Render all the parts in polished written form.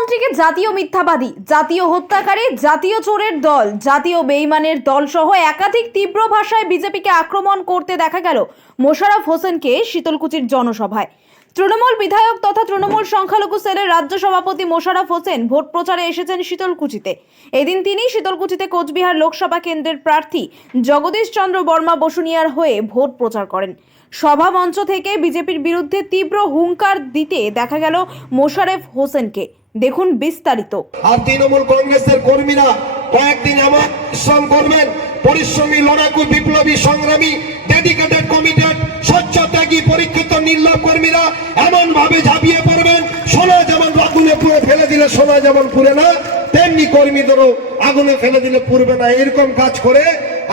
মুখ্যমন্ত্রীকে জাতীয় মিথ্যাবাদী, জাতীয় হত্যাকারী, জাতীয় চোরের দল, জাতীয় বেঈমানের দল সহ একাধিক তীব্র ভাষায় বিজেপিকে আক্রমণ করতে দেখা গেল মোশাররফ হোসেনকে শীতলকুচির জনসভায়। তৃণমূল বিধায়ক তথা তৃণমূল সংখ্যালঘু সেলের রাজ্য সভাপতি মোশাররফ হোসেন ভোট প্রচারে এসেছেন শীতলকুচিতে। এদিন তিনি শীতলকুচিতে কোচবিহার লোকসভা কেন্দ্রের প্রার্থী জগদীশ চন্দ্র বর্মা বসুনিয়ার হয়ে ভোট প্রচার করেন। সভা মঞ্চ থেকে বিজেপির বিরুদ্ধে তীব্র হুঙ্কার দিতে দেখা গেল মোশাররফ হোসেনকে। দেখুন বিস্তারিত। আর তৃণমূল কংগ্রেসের কর্মীরা কয়েকদিন এমন শ্রম করবেন, পরিশ্রমী, লড়াকু, বিপ্লবী, সংগ্রামী, ডেডিকেটেড, কমিটেড, স্বচ্ছত্যাগী, পরীক্ষিত, নির্লোভ কর্মীরা এমন ভাবে ঝাঁপিয়ে পড়বেন, সোনা যেমন আগুনে পুড়ে ফেলে দিলে সোনা যেমন পুড়ে না, তেমনি কর্মীদেরও আগুনে ফেলে দিলে পুড়বে না। এরকম কাজ করে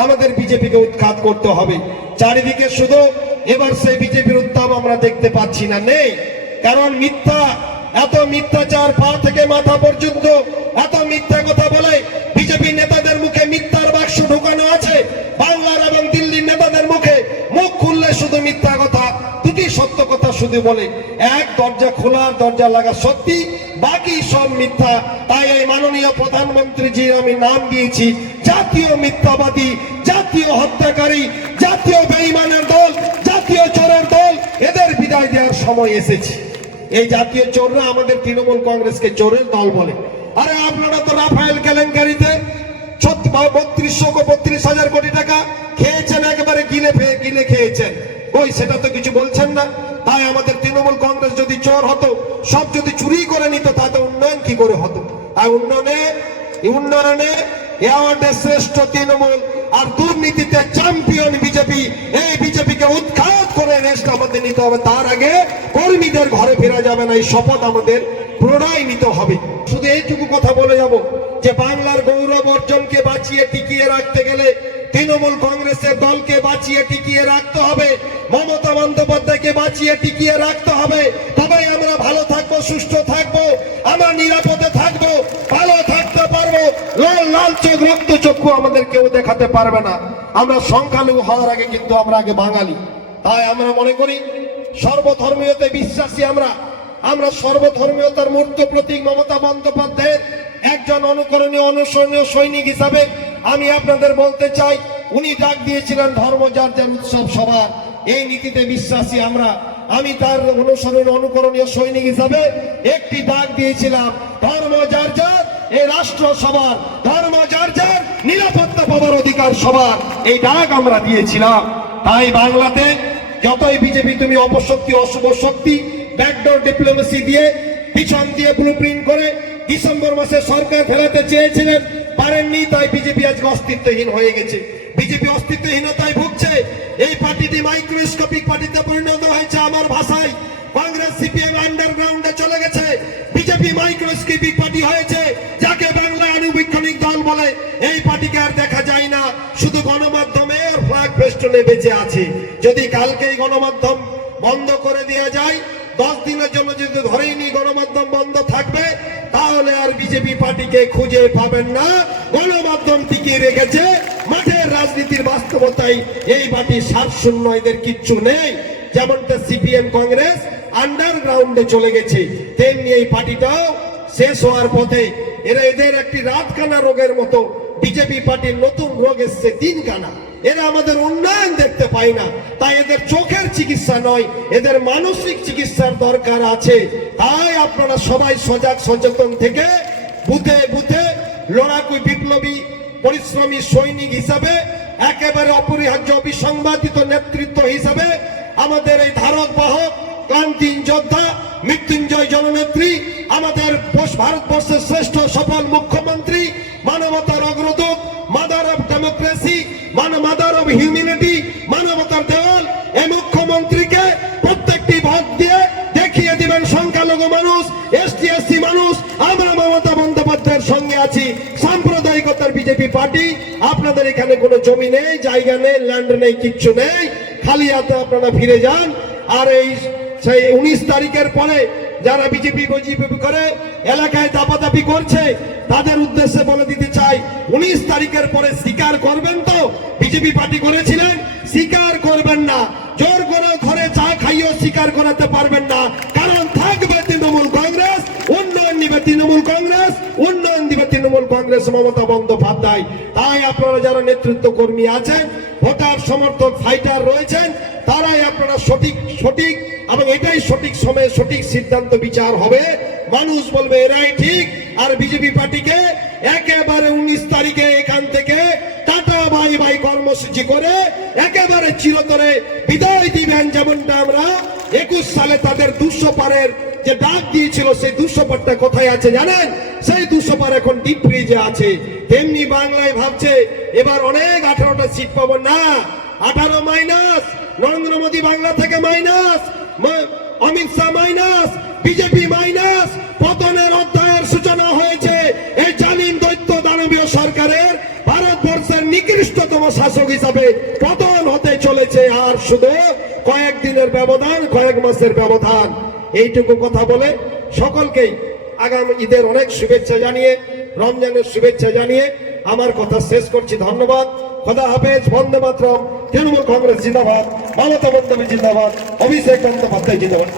আমাদের বিজেপিকে উৎখাত করতে হবে। চারিদিকে শুধু এবার সেই বিজেপির উত্তাপ আমরা দেখতে পাচ্ছি না, নেই। কারণ মিথ্যা, এত মিথ্যাচার, পা থেকে মাথা পর্যন্ত এত মিথ্যা কথা বলে বিজেপি নেতাদের মুখে মিথ্যার বাক্স ঢোকানো আছে। বাংলার এবং দিল্লির নেতাদের মুখে মুখ খুললে শুধু মিথ্যা কথা, দুটি সত্য কথা শুধু বলে। এক দরজা খোলার দরজা লাগা সত্যি, বাকি সব মিথ্যা। তাই এই মাননীয় প্রধানমন্ত্রীজির আমি নাম দিয়েছি জাতীয় মিথ্যাবাদী, জাতীয় হত্যাকারী, জাতীয় বেঈমানের দল, জাতীয় চোরের দল। এদের বিদায় দেওয়ার সময় এসেছে। এই জাতীয় চোররা আমাদের তৃণমূল কংগ্রেসকে চোরের দল বলে। আরে আপনারা তো রাফায়েল কেলেঙ্কারিতে 32,000 কোটি টাকা খেয়েছেন, একেবারে গিলে খেয়েছেন। ওই সেটা তো কিছু বলছেন না। তাই আমাদের তৃণমূল কংগ্রেস যদি চোর হতো, সব যদি চুরি করে নিত, তাতে উন্নয়ন কি করে হতো? আর উন্নয়নে এওয়ার্ডে শ্রেষ্ঠ তৃণমূল, আর দুর্নীতিতে চ্যাম্পিয়ন বিজেপি। এই বিজেপিকে উৎখাত করে রেস্ট আমাদের নিতে হবে। তার আগে কর্মীদের ঘরে ফেরা যাবে না, এই শপথ আমাদের পুনরায় নিতে হবে। শুধু এইটুকু কথা বলে যাব যে বাংলার গৌরব অর্জনকে বাঁচিয়ে টিকিয়ে রাখতে গেলে তৃণমূল কংগ্রেসের দলকে বাঁচিয়ে টিকিয়ে রাখতে হবে, মমতা বন্দ্যোপাধ্যায়কে বাঁচিয়ে টিকিয়ে রাখতে হবে। তবেই আমরা ভালো থাকবো, সুস্থ থাকবো, আমরা নিরাপদে থাকবো, ভালো থাকতে পারবো। লাল চোখ, রক্ত চক্ষু আমাদের কেউ দেখাতে পারবে না। আমরা সংখ্যালঘু হওয়ার আগে কিন্তু আমরা আগে বাঙালি। তাই আমরা মনে করি সর্বধর্মীয়তে বিশ্বাসী। আমরা সর্বধর্মীয়তার মূর্ত প্রতীক মমতা বন্দ্যোপাধ্যায়ের একজন অনুকরণীয়, অনুসরণীয় সৈনিক হিসাবে আমি আপনাদের বলতে চাই, উনি ডাক দিয়েছিলেন ধর্ম যার যার উৎসব সবার। এই নীতিতে বিশ্বাসী আমরা। আমি তার অনুসরণীয়, অনুকরণীয় সৈনিক হিসাবে একটি ডাক দিয়েছিলাম, ধর্ম যার যার, এই রাষ্ট্র সবার, ধর্ম যার যার, নিরাপত্তা পাওয়ার অধিকার সবার। এই ডাক আমরা দিয়েছিলাম। তাই বাংলাতে যতই বিজেপি তুমি অপশক্তি, অশুভ শক্তি, ব্যাকডোর ডিপ্লোমেসি দিয়ে, পিছন দিয়ে ব্লুপ্রিন্ট করে ডিসেম্বর মাসে সরকার ফেরাতে চেয়েছিলেন, পারেননি। তাই বিজেপি আজকে অস্তিত্বহীন হয়ে গেছে। বিজেপি অস্তিত্বহীনতায় ভুগছে। এই পার্টিটি মাইক্রোস্কোপিক পার্টিতে পরিণত হয়েছে। আমার ভাষায় কংগ্রেস, সিপিএম আন্ডারগ্রাউন্ডে চলে গেছে। বিজেপি মাইক্রোস্কোপিক পার্টি হয়েছে, যাকে বাংলা আণুবীক্ষণিক দল বলে। এই পার্টিকে আর দেখা যায় না, শুধু গণমাধ্যমে আর ফ্ল্যাগ ফেস্টুনে বেঁচে আছে। যদি কালকেই গণমাধ্যম বন্ধ করে দেওয়া যায়, 10 দিনের জন্য যদি ধরেই নি গণমাধ্যম বন্ধ থাকবে, তাহলে আর বিজেপি পার্টিকে খুঁজে পাবেন না। গণমাধ্যম টিকিয়ে রেখেছে। মাঠের রাজনীতির বাস্তবতায় এই পার্টি সারশূন্য, এদের কিচ্ছু নেই। যেমনটা সিপিএম কংগ্রেস আন্ডারগ্রাউন্ডে চলে গেছে, তেমনি এই পার্টিটাও শেষ হওয়ার পথে। এদের একটি রাতকানা রোগের মতো বিজেপি পার্টির নতুন রোগ এসছে, দিনকানা। এরা আমাদের উন্নয়ন দেখতে পায় না। তাই এদের চোখের চিকিৎসা নয়, এদের মানসিক চিকিৎসার দরকার আছে। তাই আপনারা সবাই সজাগ, সচেতন থেকে বুথে বুথে লড়াকু, বিপ্লবী, পরিশ্রমী সৈনিক হিসাবে, একেবারে অপরিহার্য অবিসংবাদিত নেতৃত্ব হিসাবে আমাদের এই ধারক বাহক, ক্লান্তিন যোদ্ধা, মৃত্যুঞ্জয় জননেত্রী, আমাদের ভারতবর্ষের শ্রেষ্ঠ সফল মুখ্যমন্ত্রী, মানবতার অগ্রদূত, mother of democracy, mother of humanity, মানবতার দেওয়াল, এই মুখ্যমন্ত্রীকে প্রত্যেকটি ভোট দিয়ে দেখিয়ে দিবেন সংখ্যালঘু মানুষ, এসটি এসসি মানুষ, আমরা মমতা বন্দ্যোপাধ্যায়ের সঙ্গে আছি। সাম্প্রদায়িকতার বিজেপি পার্টি, আপনাদের এখানে কোনো জমি নেই, জায়গা নেই, ল্যান্ড নেই, কিচ্ছু নেই। খালি হাতে আপনারা ফিরে যান। আর এই সেই 19 তারিখের পরে যারা বিজেপি করে এলাকায় দাপাদাপি করছে, তাদের উদ্দেশ্যে বলে দিতে চাই, 19 তারিখের পরে স্বীকার করবেন তো বিজেপি পার্টি করেছিলেন? স্বীকার করবেন না। জোর করে ঘরে চা খাইয়েও স্বীকার করাতে পারবেন না। কারণ থাকবে তৃণমূল কংগ্রেস, উন্নয়ন নিবে তৃণমূল কংগ্রেস, উন্নয়ন দিবে তৃণমূল কংগ্রেস, মমতা বন্দ্যোপাধ্যায়। তাই আপনারা যারা নেতৃত্ব কর্মী আছেন, ভোটার সমর্থক ফাইটার রয়েছেন, তারাই আপনারা সঠিক এবং এটাই সঠিক সময়ে সঠিক সিদ্ধান্ত বিচার হবে। মানুষ বলবে এরাই ঠিক। আর বিজেপি পার্টিকে একেবারে 19 তারিখে এখান থেকে টাটা বাই বাই কর্মসূচি করে একেবারে চিরতরে বিদায় দিবেন। যেমনটা আমরা 21 সালে তাদের 200 পারের যে ডাক দিয়েছিল, সেই 200 পারটা কোথায় আছে জানেন? সেই 200 পার এখন ডিপ ফ্রিজে আছে। তেমনি বাংলায় ভাবছে এবার অনেক 18টা সিট পাবো না, 18 মাইনাস, নরেন্দ্র মোদী বাংলা থেকে minus, Amit Shah minus, BJP minus, পতনের অধ্যায়ের সূচনা হয়েছে। এই জালিম দৈত্য দানবীয় সরকারের ভারতবর্ষের নিকৃষ্টতম শাসক হিসাবে পতন হতে চলেছে। আর শুধু কয়েকদিনের ব্যবধান, কয়েক মাসের ব্যবধান। এইটুকু কথা বলে সকলকেই আগামী ঈদের অনেক শুভেচ্ছা জানিয়ে, রমজানের শুভেচ্ছা জানিয়ে আমার কথা শেষ করছি। ধন্যবাদ। খোদা হাফেজ। বন্দে মাতরম। তৃণমূল কংগ্রেস জিন্দাবাদ, মমতা বন্দ্যোপাধ্যায় জিন্দাবাদ, অভিষেক বন্দ্যোপাধ্যায় জিন্দাবাদ।